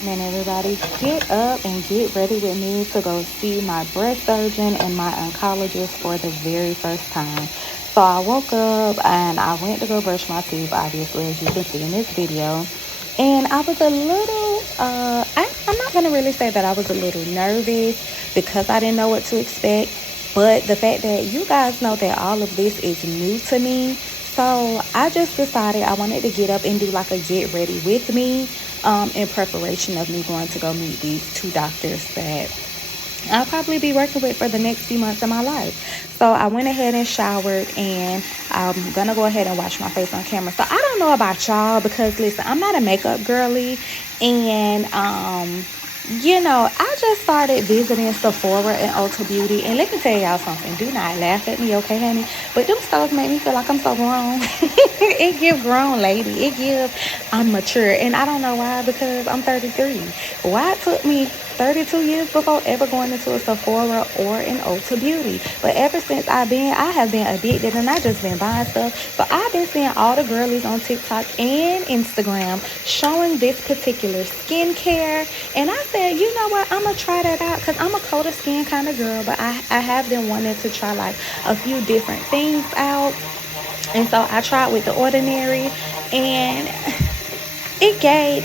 And everybody, get up and get ready with me to go see my breast surgeon and my oncologist for the very first time. So I woke up and I went to go brush my teeth, obviously, as you can see in this video. And I was a little, I'm not going to really say that I was a little nervous because I didn't know what to expect. But the fact that you guys know that all of this is new to me, so I just decided I wanted to get up and do like a get ready with me in preparation of me going to go meet these two doctors that I'll probably be working with for the next few months of my life. So I went ahead and showered, and I'm going to go ahead and wash my face on camera. So I don't know about y'all because, listen, I'm not a makeup girly, and I just started visiting Sephora and Ulta Beauty. And let me tell y'all something. Do not laugh at me, okay, honey? But them stores make me feel like I'm so grown. It give grown lady. It give I'm mature. And I don't know why, because I'm 33. Why it took me 32 years before ever going into a Sephora or an Ulta Beauty. But ever since I have been addicted, and I just been buying stuff. So I've been seeing all the girlies on TikTok and Instagram showing this particular skincare. And I said, you know what, I'm going to try that out because I'm a colder skin kind of girl. But I have been wanting to try like a few different things out. And so I tried with The Ordinary, and it gave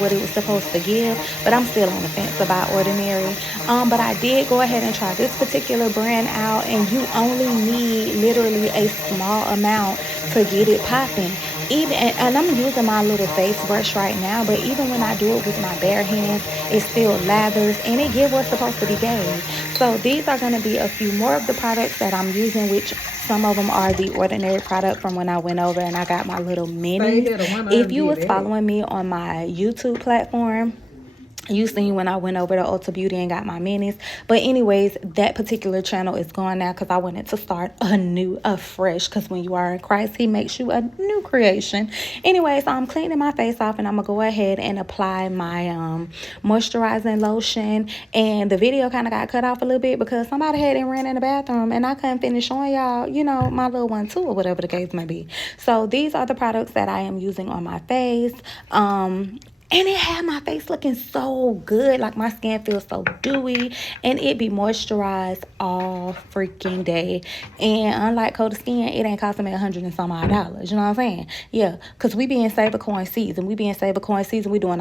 what it was supposed to give, but I'm still on the fence about Ordinary. But I did go ahead and try this particular brand out, and you only need literally a small amount to get it popping. And I'm using my little face brush right now, but even when I do it with my bare hands, it still lathers and it gives what's supposed to be gave. So these are going to be a few more of the products that I'm using, which some of them are the Ordinary product from when I went over and I got my little mini. If you was following me on my YouTube platform, you seen when I went over to Ulta Beauty and got my minis. But anyways, that particular channel is gone now because I wanted to start afresh. Because when you are in Christ, he makes you a new creation. Anyways, so I'm cleaning my face off, and I'm going to go ahead and apply my moisturizing lotion. And the video kind of got cut off a little bit because somebody had it ran in the bathroom, and I couldn't finish showing y'all, my little one too, or whatever the case may be. So these are the products that I am using on my face. And it had my face looking so good. Like, my skin feels so dewy. And it be moisturized all freaking day. And unlike colder skin, it ain't costing me $100 and some odd. You know what I'm saying? Yeah. Because we be in Saver Coin season. We doing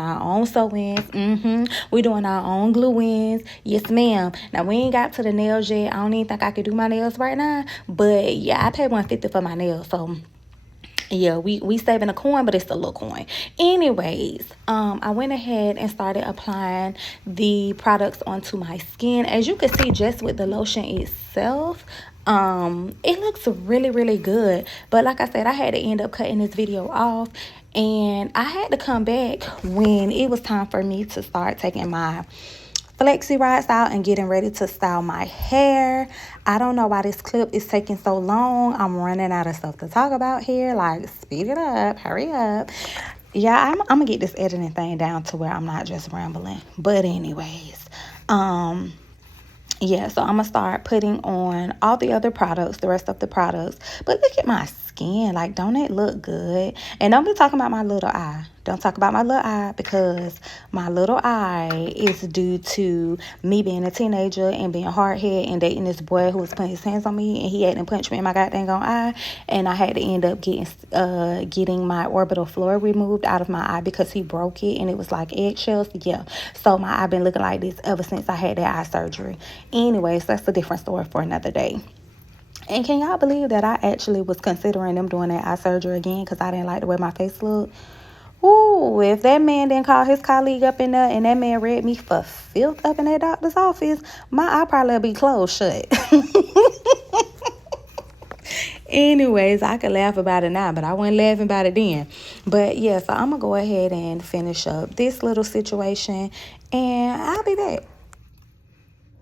our own sew-ins. We doing our own glue-ins. Yes, ma'am. Now, we ain't got to the nails yet. I don't even think I could do my nails right now. But, yeah, I paid $150 for my nails. So yeah, we saving a coin, but it's a little coin. Anyways, I went ahead and started applying the products onto my skin. As you can see, just with the lotion itself, it looks really, really good. But like I said, I had to end up cutting this video off, and I had to come back when it was time for me to start taking my flexi rods out and getting ready to style my hair. I don't know why this clip is taking so long. I'm running out of stuff to talk about here. Like, speed it up, hurry up. Yeah, I'm gonna get this editing thing down to where I'm not just rambling. But anyways, yeah, so I'm gonna start putting on all the other products, the rest of the products. But look at my skin. Like, don't it look good? And don't be talking about my little eye. Don't talk about my little eye, because my little eye is due to me being a teenager and being hard-headed and dating this boy who was putting his hands on me, and he had to punch me in my goddamn eye, and I had to end up getting my orbital fluid removed out of my eye because he broke it and it was like eggshells. Yeah, so my eye been looking like this ever since I had that eye surgery. Anyways, that's a different story for another day. And can y'all believe that I actually was considering them doing that eye surgery again because I didn't like the way my face looked? Ooh, if that man didn't call his colleague up in there and that man read me for filth up in that doctor's office, my eye probably be closed shut. Anyways, I could laugh about it now, but I wasn't laughing about it then. But yeah, so I'm going to go ahead and finish up this little situation, and I'll be back.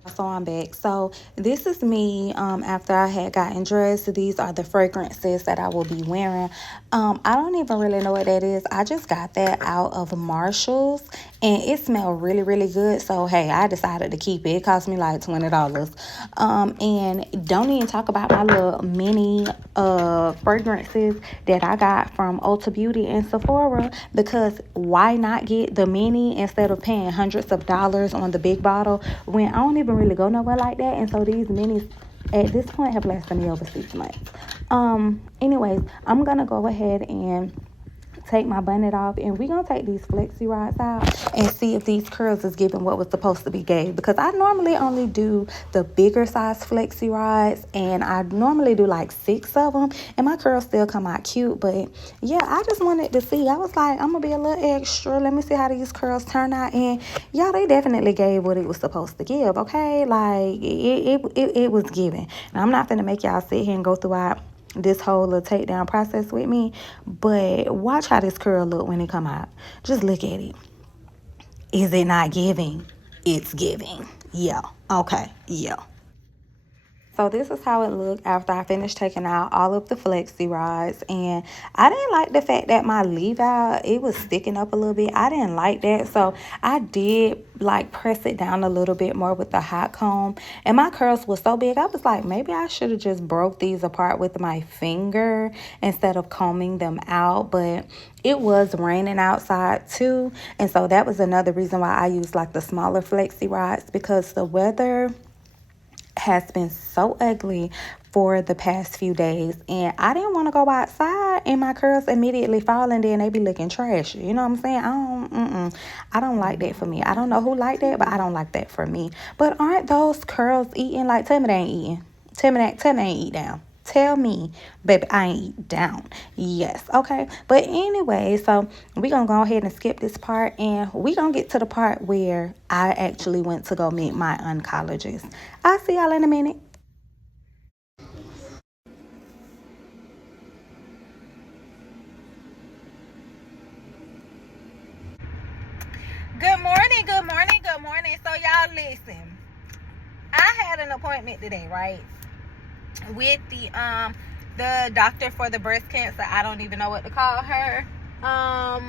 So I'm back. So this is me after I had gotten dressed. These are the fragrances that I will be wearing. I don't even really know what that is. I just got that out of Marshall's and it smelled really, really good. So hey, I decided to keep it. It cost me like $20. And don't even talk about my little mini fragrances that I got from Ulta Beauty and Sephora, because why not get the mini instead of paying hundreds of dollars on the big bottle when I don't even really go nowhere like that. And so these minis at this point have lasted me over 6 months. Anyways, I'm gonna go ahead and take my bonnet off, and we're gonna take these flexi rods out and see if these curls is giving what was supposed to be gave, because I normally only do the bigger size flexi rods, and I normally do like 6 of them, and my curls still come out cute. But yeah, I just wanted to see. I was like, I'm gonna be a little extra, let me see how these curls turn out. And y'all, they definitely gave what it was supposed to give. Okay, like it was given. And I'm not gonna make y'all sit here and go throughout this whole little takedown process with me, but watch how this curl look when it come out. Just look at it. Is it not giving? It's giving. Yeah. Okay. Yeah. So this is how it looked after I finished taking out all of the flexi rods. And I didn't like the fact that my leave out, it was sticking up a little bit. I didn't like that. So I did like press it down a little bit more with the hot comb. And my curls were so big, I was like, maybe I should have just broke these apart with my finger instead of combing them out. But it was raining outside too. And so that was another reason why I used like the smaller flexi rods, because the weather has been so ugly for the past few days, and I didn't want to go outside and my curls immediately fall and then they be looking trashy. You know what I'm saying? I don't like that for me. I don't know who like that, but I don't like that for me. But aren't those curls eating? Like, tell me they ain't eating. Tell me they ain't eat down. Tell me, baby, I ain't eat down. Yes, okay. But anyway, so we're going to go ahead and skip this part, and we're going to get to the part where I actually went to go meet my oncologist. I'll see y'all in a minute. Good morning, good morning, good morning. So y'all listen, I had an appointment today, right, with the doctor for the breast cancer. I don't even know what to call her. I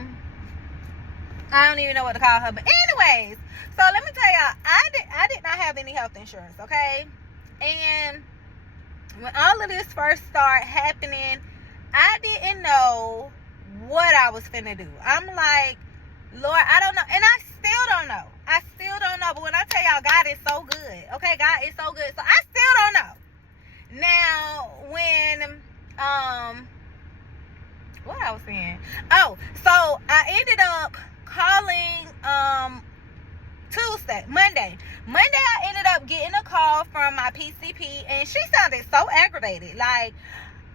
don't even know what to call her. But anyways, so let me tell y'all, I did not have any health insurance, okay? And when all of this first started happening, I didn't know what I was finna do. I'm like, Lord, I don't know. And I still don't know. I still don't know. But when I tell y'all, God is so good, okay? God is so good. So I still don't know. Now, when, what I was saying? Oh, so I ended up calling, Monday, I ended up getting a call from my PCP, and she sounded so aggravated. Like,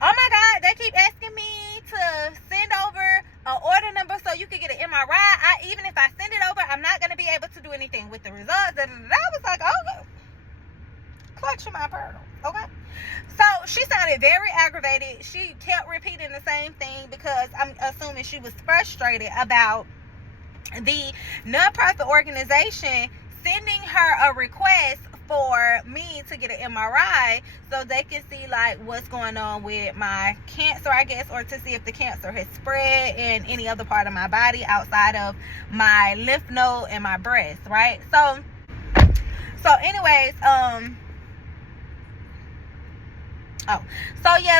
oh my God, they keep asking me to send over an order number so you can get an MRI. Even if I send it over, I'm not going to be able to do anything with the results. And I was like, oh, clutching my pearl. Okay. So she sounded very aggravated. She kept repeating the same thing because I'm assuming she was frustrated about the nonprofit organization sending her a request for me to get an MRI so they can see like what's going on with my cancer, I guess, or to see if the cancer has spread in any other part of my body outside of my lymph node and my breast, right? So anyways,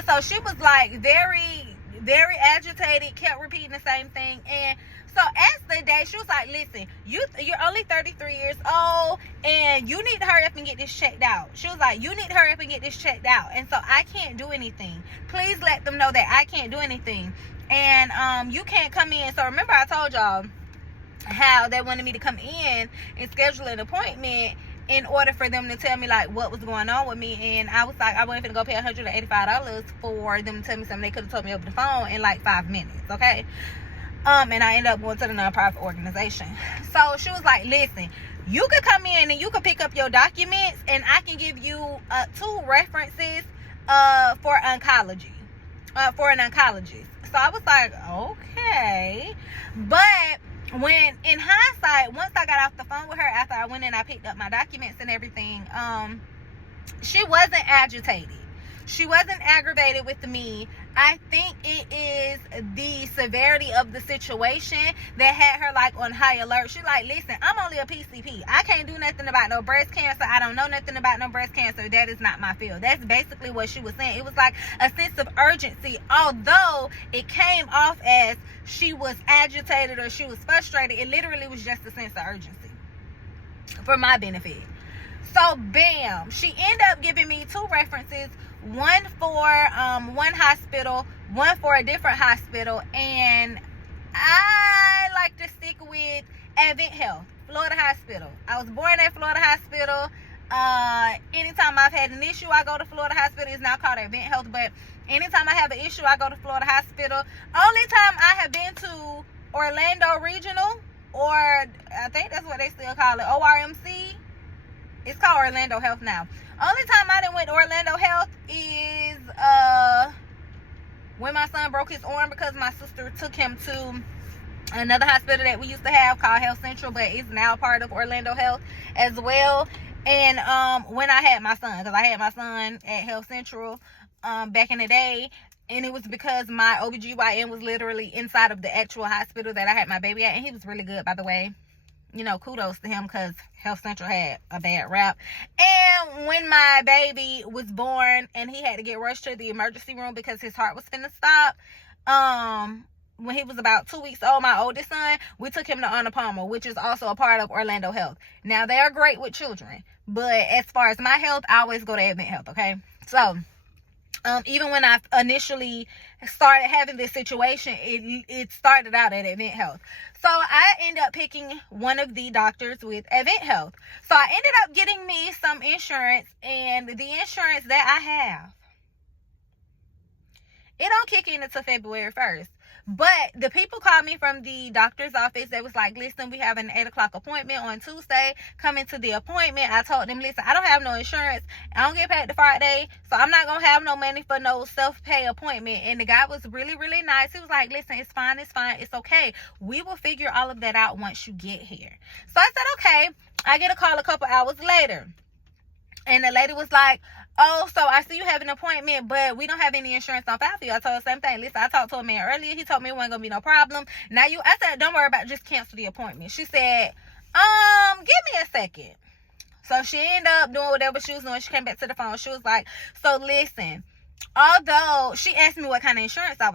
so she was like very, very agitated, kept repeating the same thing. And so as the day, she was like, listen, you're only 33 years old and you need to hurry up and get this checked out. She was like, you need to hurry up and get this checked out. And so I can't do anything. Please let them know that I can't do anything. And you can't come in. So remember I told y'all how they wanted me to come in and schedule an appointment in order for them to tell me like what was going on with me. And I was like, I wasn't gonna go pay $185 for them to tell me something. They could have told me over the phone in like 5 minutes, okay? And I ended up going to the nonprofit organization. So she was like, listen, you could come in and you could pick up your documents and I can give you 2 references for oncology, for an oncologist. So I was like, okay. But when in hindsight, once I got off the phone with her after I went in, I picked up my documents and everything, she wasn't agitated. She wasn't aggravated with me. I think it is the severity of the situation that had her like on high alert. She's like, listen, I'm only a PCP. I can't do nothing about no breast cancer. I don't know nothing about no breast cancer. That is not my field. That's basically what she was saying. It was like a sense of urgency, although it came off as she was agitated or she was frustrated. It literally was just a sense of urgency for my benefit. So bam, she ended up giving me 2 references, one for one hospital, one for a different hospital, and I like to stick with Advent Health, Florida Hospital. I was born at Florida Hospital. Anytime I've had an issue, I go to Florida Hospital. It's now called Advent Health, but anytime I have an issue, I go to Florida Hospital. Only time I have been to Orlando Regional, or I think that's what they still call it, ORMC. It's called Orlando Health now. Only time I done went to Orlando Health is when my son broke his arm, because my sister took him to another hospital that we used to have called Health Central, but it's now part of Orlando Health as well. And when I had my son, because I had my son at Health Central back in the day, and it was because my OBGYN was literally inside of the actual hospital that I had my baby at, and he was really good, by the way. You know, kudos to him, because Health Central had a bad rap. And when my baby was born and he had to get rushed to the emergency room because his heart was finna stop, when he was about 2 weeks old, my oldest son, we took him to Arnold Palmer, which is also a part of Orlando Health. Now, they are great with children, but as far as my health, I always go to Advent Health, okay? So, even when I initially started having this situation, it started out at Advent Health. So I ended up picking one of the doctors with Advent Health. So I ended up getting me some insurance, and the insurance that I have, it don't kick in until February 1st. But the people called me from the doctor's office. They was like, listen, we have an 8 o'clock appointment on Tuesday. Come into the appointment. I told them, listen, I don't have no insurance. I don't get paid the Friday, so I'm not going to have no money for no self-pay appointment. And the guy was really, really nice. He was like, listen, it's fine. It's okay. We will figure all of that out once you get here. So I said, okay. I get a call a couple hours later. And the lady was like, oh, so I see you have an appointment, but we don't have any insurance on file for you. I told her the same thing. Listen, I talked to a man earlier. He told me it wasn't going to be no problem. I said, don't worry about it. Just cancel the appointment. She said, give me a second. So she ended up doing whatever she was doing. She came back to the phone. She was like, so listen, although she asked me what kind of insurance I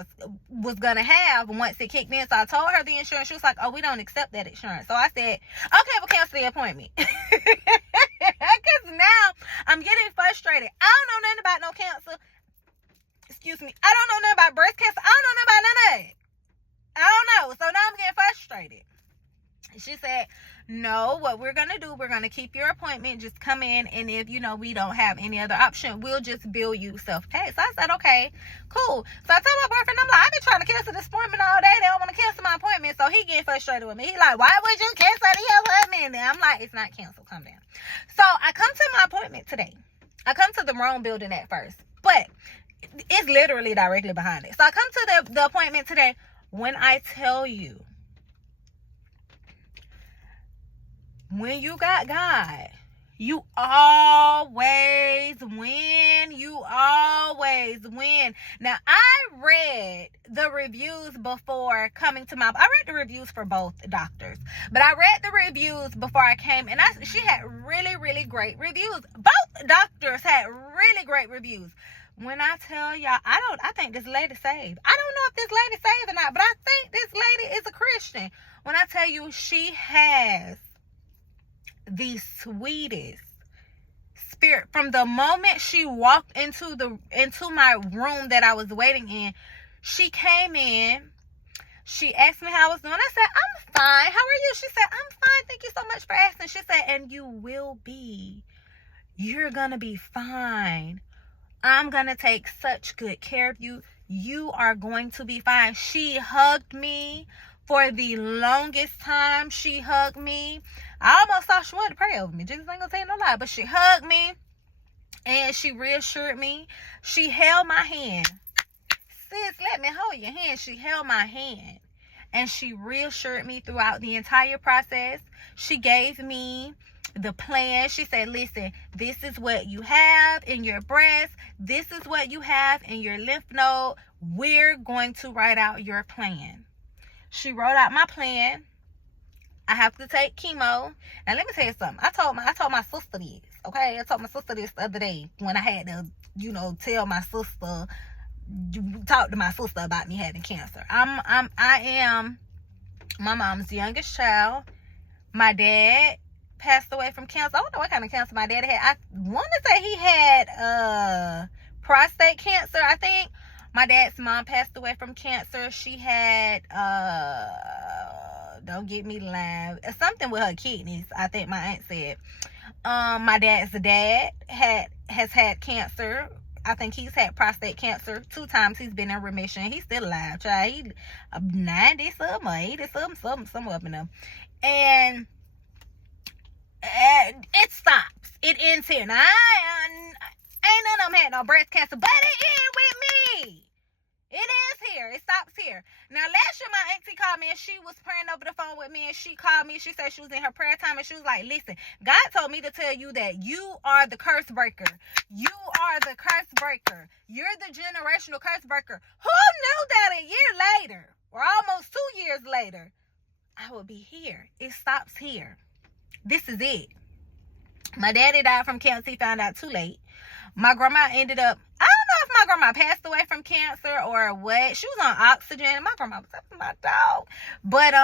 was going to have once it kicked in. So I told her the insurance. She was like, oh, we don't accept that insurance. So I said, okay, well, cancel the appointment. Because now I'm getting frustrated. I don't know nothing about no cancer. Excuse me. I don't know nothing about breast cancer. I don't know nothing about none of that. I don't know. So now I'm getting frustrated. She said, no, what we're going to do, we're going to keep your appointment. Just come in, and if, we don't have any other option, we'll just bill you self-pay. So I said, okay, cool. So I told my boyfriend, I'm like, I've been trying to cancel this appointment all day. They don't want to cancel my appointment. So he getting frustrated with me. He like, why would you cancel the appointment? And I'm like, it's not canceled. Calm down. So I come to my appointment today. I come to the wrong building at first, but it's literally directly behind it. So I come to the appointment today. When I tell you, when you got God, you always win. You always win. Now, I read the reviews before coming to I read the reviews for both doctors, but I read the reviews before I came, and she had really, really great reviews. Both doctors had really great reviews. When I tell y'all, I think this lady saved. I don't know if this lady saved or not, but I think this lady is a Christian. When I tell you, she has the sweetest spirit. From the moment she walked into my room that I was waiting in, she came in, she asked me how I was doing. I said, I'm fine. How are you? She said, I'm fine. Thank you so much for asking. She said, and you will be. You're gonna be fine. I'm gonna take such good care of you. You are going to be fine. She hugged me for the longest time. She hugged me. I almost thought she wanted to pray over me. Jesus ain't gonna tell you no lie. But she hugged me, and she reassured me. She held my hand. Sis, let me hold your hand. She held my hand. and she reassured me throughout the entire process. She gave me the plan. She said, listen, this is what you have in your breast. This is what you have in your lymph node. We're going to write out your plan. She wrote out my plan. I have to take chemo. Now let me tell you something. I told my sister this. Okay, I told my sister this the other day when I had to, tell my sister, talk to my sister about me having cancer. I am my mom's youngest child. My dad passed away from cancer. I don't know what kind of cancer my dad had. I want to say he had prostate cancer, I think. My dad's mom passed away from cancer. She had don't get me lying, something with her kidneys, I think my aunt said. My dad's dad has had cancer. I think he's had prostate cancer 2 times. He's been in remission. He's still alive, child. He 90 something or 80 something up in them. And it stops. It ends here. Now, ain't none of them had no breast cancer, but it ends with me. It is here. It stops here. Now, last year, my auntie called me, and she was praying over the phone with me, and she called me. She said she was in her prayer time, and she was like, listen, God told me to tell you that you are the curse breaker. You are the curse breaker. You're the generational curse breaker. Who knew that a year later, or almost 2 years later, I would be here? It stops here. This is it. My daddy died from cancer. He found out too late. My grandma ended up, I don't know if my grandma passed away from cancer or what. She was on oxygen. My grandma was my dog. But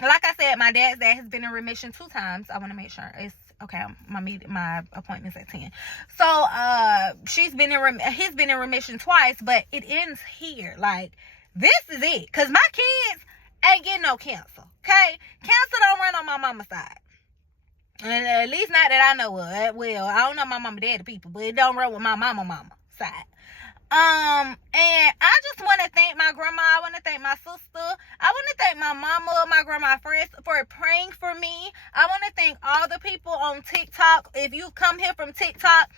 like I said, my dad's dad has been in remission 2 times. I want to make sure it's okay. My appointment's at 10. So he's been in remission twice, but it ends here. Like, this is it. Cause my kids ain't getting no cancer. Okay, cancer don't run on my mama's side. And at least not that I know of. Well, I don't know my mama daddy people, but it don't run with my mama side. And I just want to thank my grandma. I want to thank my sister. I want to thank my mama, my grandma, friends for praying for me. I want to thank all the people on TikTok. If you come here from TikTok,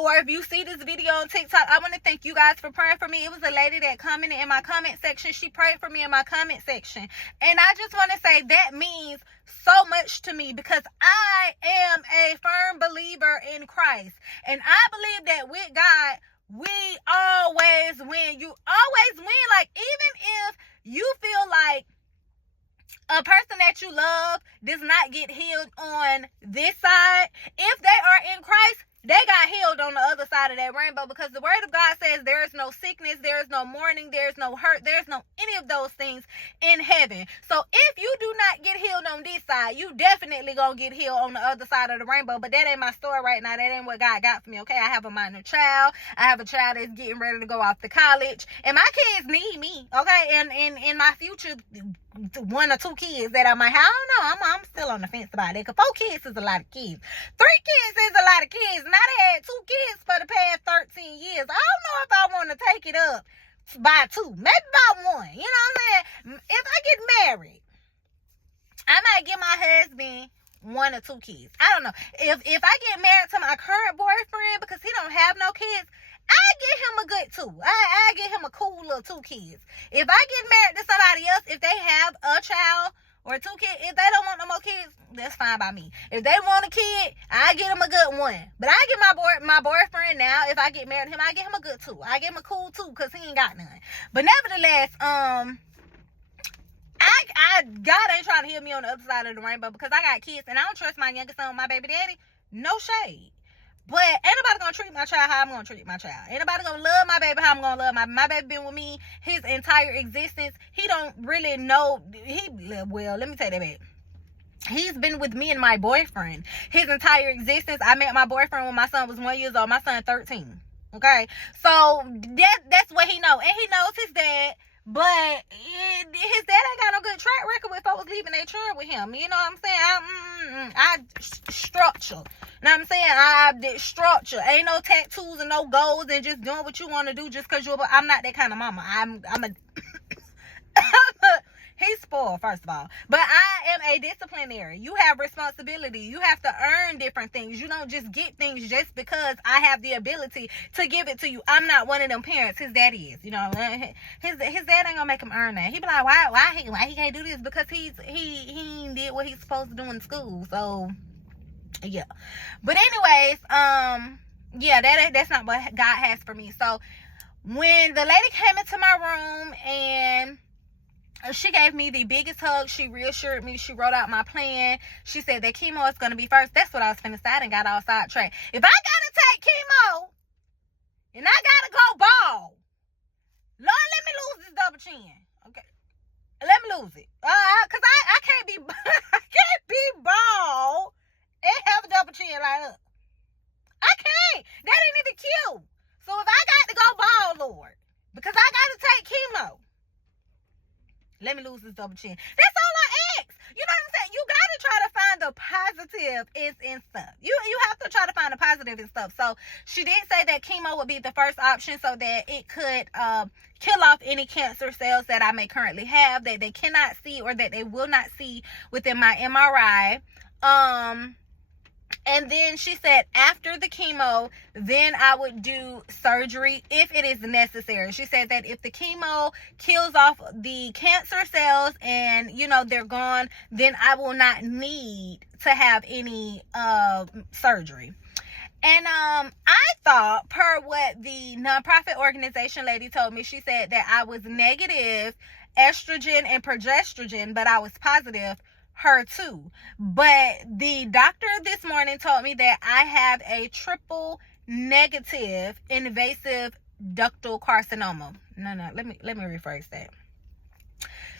or if you see this video on TikTok, I want to thank you guys for praying for me. It was a lady that commented in my comment section. She prayed for me in my comment section. And I just want to say that means so much to me, because I am a firm believer in Christ. And I believe that with God, we always win. You always win. Like, even if you feel like a person that you love does not get healed on this side, if they are in Christ, they got healed on the other side of that rainbow, because the word of God says there is no sickness, there is no mourning, there is no hurt, there is no any of those things in heaven. So if you do not get healed on this side, you definitely gonna get healed on the other side of the rainbow. But that ain't my story right now. That ain't what God got for me, okay? I have a minor child. I have a child that's getting ready to go off to college. And my kids need me, okay? And in my future, 1 or 2 kids that I might have, I don't know. I'm still on the fence about it. Because 4 kids is a lot of kids. 3 kids is a lot of kids. And I done had 2 kids for the past 13 years. I don't know if I want to take it up by 2. Maybe by 1. You know what I'm saying? If I get married, I might give my husband 1 or 2 kids. I don't know. If I get married to my current boyfriend, because he don't have no kids, I get him a good 2. I get him a cool little 2 kids. If I get married to somebody else, if they have a child or 2 kids, if they don't want no more kids, that's fine by me. If they want a kid, I get him a good 1. But I get my boyfriend now, if I get married to him, I get him a good 2. I get him a cool 2, because he ain't got none. But nevertheless, God ain't trying to heal me on the other side of the rainbow, because I got kids, and I don't trust my youngest son, my baby daddy. No shade. But ain't nobody gonna treat my child how I'm gonna treat my child. Ain't nobody gonna love my baby how I'm gonna love my baby. Been with me his entire existence. He don't really know. Well, let me take that back. He's been with me and my boyfriend his entire existence. I met my boyfriend when my son was 1 year old. My son 13. Okay, so that's what he know, and he knows his dad. But his dad ain't got no good track record with folks leaving their children with him. You know what I'm saying? I structure. You know what I'm saying? I did structure. Ain't no tattoos and no goals and just doing what you want to do just because I'm not that kind of mama. I'm a he's spoiled, first of all. But am a disciplinary. You have responsibility. You have to earn different things. You don't just get things just because I have the ability to give it to you. I'm not one of them parents. His dad is, his dad ain't gonna make him earn that. He be like, why he can't do this? Because he did what he's supposed to do in school. So yeah. But anyways, yeah, that's not what God has for me. So when the lady came into my room and she gave me the biggest hug, she reassured me, she wrote out my plan. She said that chemo is going to be first. That's what I was finna say. I done got all sidetracked. If I gotta take chemo and I gotta go bald, Lord, let me lose this double chin. Okay, let me lose it. Cause I can't be I can't be bald and have a double chin like that. I can't. That ain't even cute. So if I got to go bald, Lord, because I gotta take chemo, let me lose this double chin. That's all I ask. You know what I'm saying? You gotta try to find the positive in stuff. You have to try to find the positive in stuff. So she did say that chemo would be the first option so that it could kill off any cancer cells that I may currently have that they cannot see or that they will not see within my MRI. And then she said after the chemo, then I would do surgery if it is necessary. She said that if the chemo kills off the cancer cells and, they're gone, then I will not need to have any surgery. And I thought, per what the nonprofit organization lady told me, she said that I was negative estrogen and progesterone, but I was positive HER2. But the doctor this morning told me that I have a triple negative invasive ductal carcinoma. No, let me rephrase that.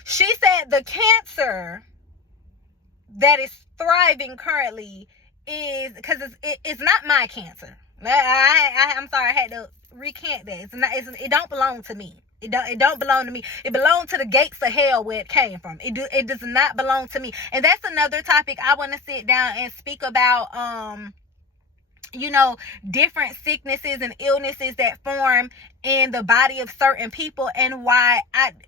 She said the cancer that is thriving currently is because it's not my cancer. I'm sorry, I had to recant that. It don't belong to me. It don't belong to me. It belonged to the gates of hell where it came from. It does not belong to me. And that's another topic I want to sit down and speak about. Different sicknesses and illnesses that form in the body of certain people, and why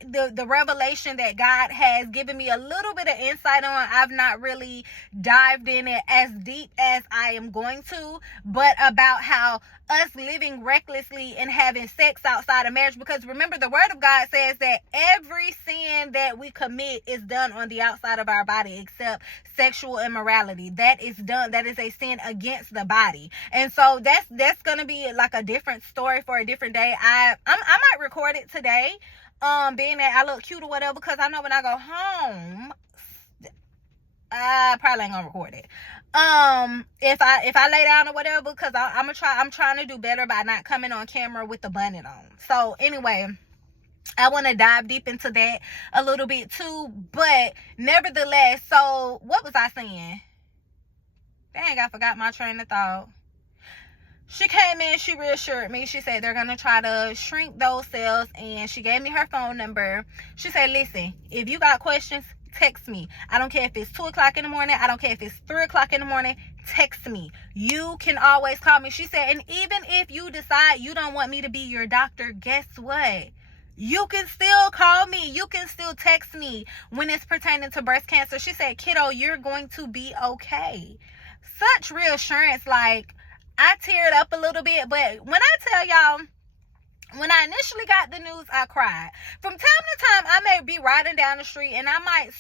the revelation that God has given me a little bit of insight on, I've not really dived in it as deep as I am going to, but about how us living recklessly and having sex outside of marriage, because remember the word of God says that every sin that we commit is done on the outside of our body except sexual immorality. That is a sin against the body. And so that's gonna be like a different story for a different day. I might record it today, being that I look cute or whatever, because I know when I go home, I probably ain't gonna record it. If I lay down or whatever, because I'm trying to do better by not coming on camera with the bonnet on. So anyway, I want to dive deep into that a little bit too, but nevertheless, so what was I saying? Dang, I forgot my train of thought. She came in, she reassured me. She said they're going to try to shrink those cells, and she gave me her phone number. She said, listen, if you got questions, text me. I don't care if it's 2 o'clock in the morning. I don't care if it's 3 o'clock in the morning. Text me. You can always call me. She said, and even if you decide you don't want me to be your doctor, guess what? You can still call me. You can still text me when it's pertaining to breast cancer. She said, kiddo, you're going to be okay. Such reassurance. Like, I teared up a little bit, but when I tell y'all, when I initially got the news, I cried. From time to time, I may be riding down the street and I might,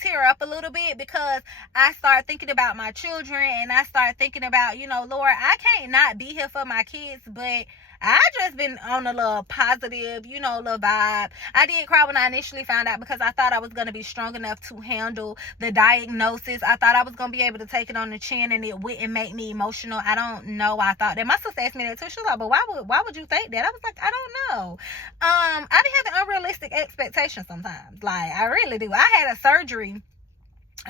tear up a little bit, because I start thinking about my children, and I start thinking about, Lord, I can't not be here for my kids, but I just been on a little positive, little vibe. I did cry when I initially found out, because I thought I was going to be strong enough to handle the diagnosis. I thought I was going to be able to take it on the chin and it wouldn't make me emotional. I don't know. I thought that. My sister asked me that too. She was like, but why would you think that? I was like, I don't know. I be having unrealistic expectations sometimes. Like, I really do. I had a surgery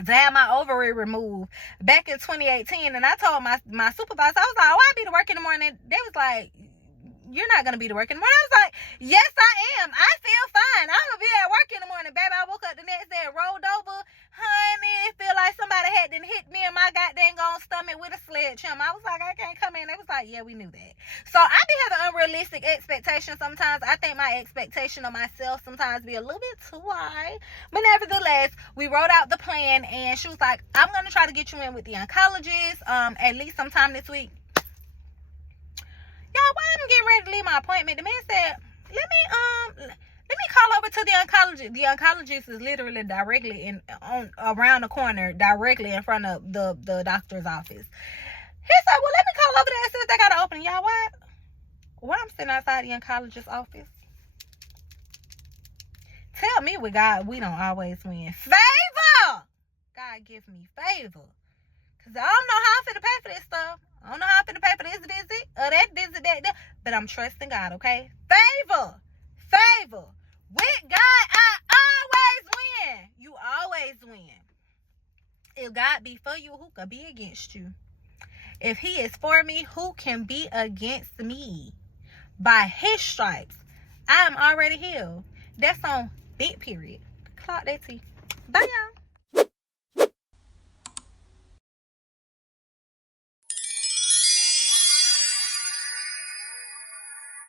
to have my ovary removed back in 2018. And I told my supervisor, I was like, oh, I be to work in the morning. They was like, you're not going to be to work in the morning. I was like, yes, I am. I feel fine. I'm going to be at work in the morning. Baby, I woke up the next day and rolled over. Honey, it feel like somebody had hit me in my goddamn stomach with a sledgehammer. I was like, I can't come in. They was like, right? Yeah, we knew that. So I be having unrealistic expectations sometimes. I think my expectation of myself sometimes be a little bit too high. But nevertheless, we wrote out the plan, and she was like, I'm going to try to get you in with the oncologist at least sometime this week. Y'all, while I'm getting ready to leave my appointment, the man said, let me call over to the oncologist. The oncologist is literally directly around the corner, directly in front of the doctor's office. He said, well, let me call over there and see if they got an opening. Y'all, why I'm sitting outside the oncologist's office? Tell me with God, we don't always win. Favor! God give me favor. Because I don't know how I'm finna pay for this stuff. I don't know how I'm finna pay for this visit or that visit, that. But I'm trusting God, okay? Favor. With God, I always win. You always win. If God be for you, who could be against you? If he is for me, who can be against me? By his stripes, I am already healed. That's on big period. Clock that T. Bye, y'all.